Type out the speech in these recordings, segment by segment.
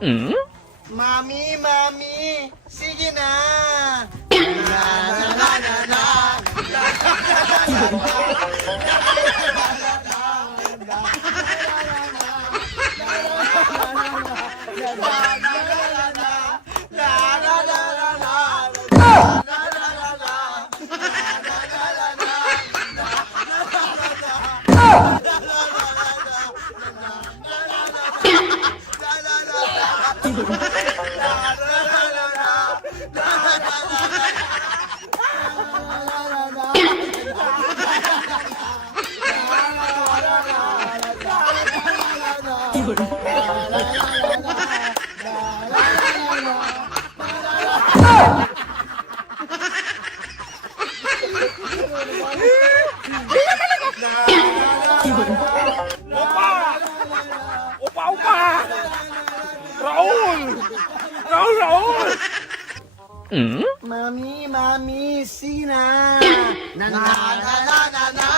Hmm? Mami, mami, sige na. Na na na na na. Opa! Raul! Raul! Hmm? Mami, mami, sige na. Na na na na na na.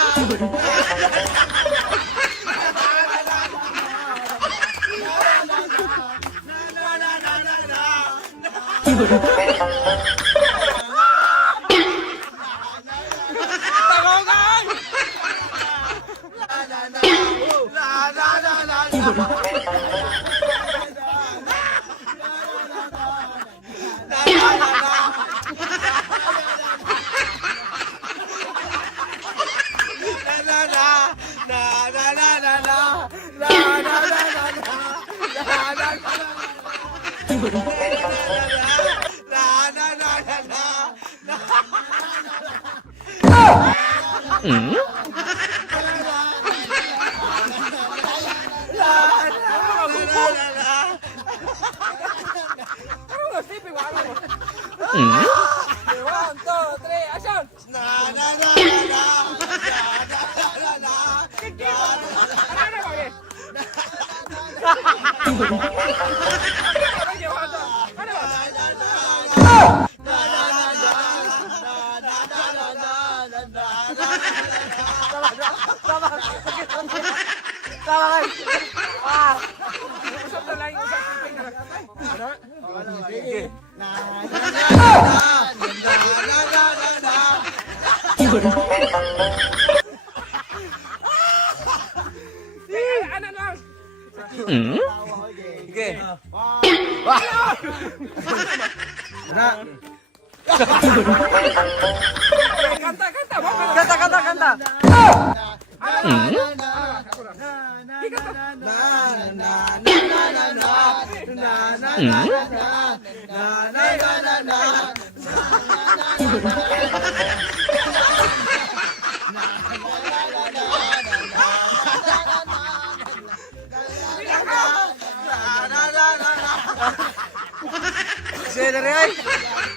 Hmm? Hmm? 1, 2, 3, action! Usap na lang, usap na lang. Sige. Ano lang? Hmm? Sige. Kanta, kanta. Kanta, kanta, kanta. Hmm? Hmm? Sige na rin.